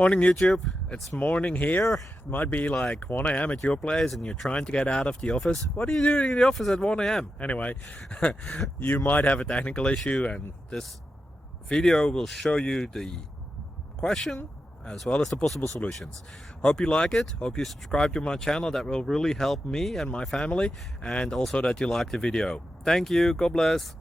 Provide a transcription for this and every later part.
Morning YouTube, it's morning here. It might be like 1 a.m. at your place and you're trying to get out of the office. What are you doing in the office at 1 a.m.? Anyway, you might have a technical issue and this video will show you the question as well as the possible solutions. Hope you like it, hope you subscribe to my channel. That will really help me and my family, and also that you like the video. Thank you, God bless.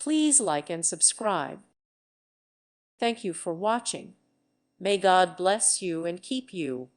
Please like and subscribe. Thank you for watching. May God bless you and keep you.